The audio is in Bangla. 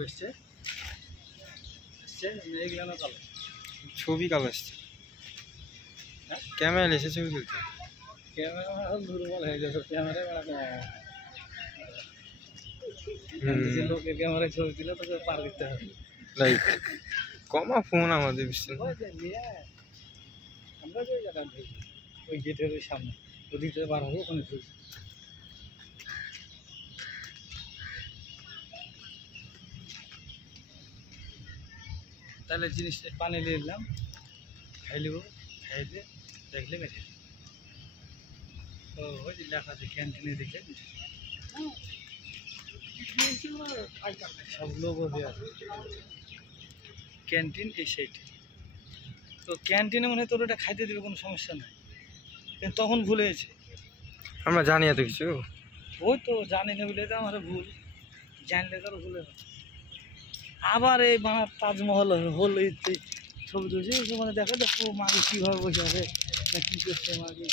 এসছে এসছে এগুলো না কালো ছবি কালো আসছে। ক্যামেরা এসে ছবি তুলতে ক্যামেরা দুর্বল হয়ে গেছে ক্যামেরা লোকের ক্যামেরায় ছবি দিলে তোকে পার দিতে হবে লাইক কমা ফোন আমাদের বিশ্বের আমরা যে জায়গা ওই গেটের ওই সামনে ওদিক থেকে বার হবো ওখানে ছবি তাহলে জিনিসটা পানি নিয়ে এলাম খাই নেবো খাইলে দেখলে বেঁচে তো ওই যে লেখা আছে ক্যান্টিনে দেখলে সব লোগো দেওয়া আছে ক্যান্টিন এই সাইডে তো ক্যান্টিনে মনে হয় তোর ওটা খাইতে দেবে কোনো সমস্যা নাই কিন্তু তখন ভুলে গেছে আমরা জানি এত কিছু ওই তো জানি না বলে তো আমার ভুল জানলে তো ভুলে আবার এই বাংলার তাজমহল হল এই ছবি তুলছি মানে দেখা দেখো মাকে কীভাবে বসে আছে না কী করছে মাকে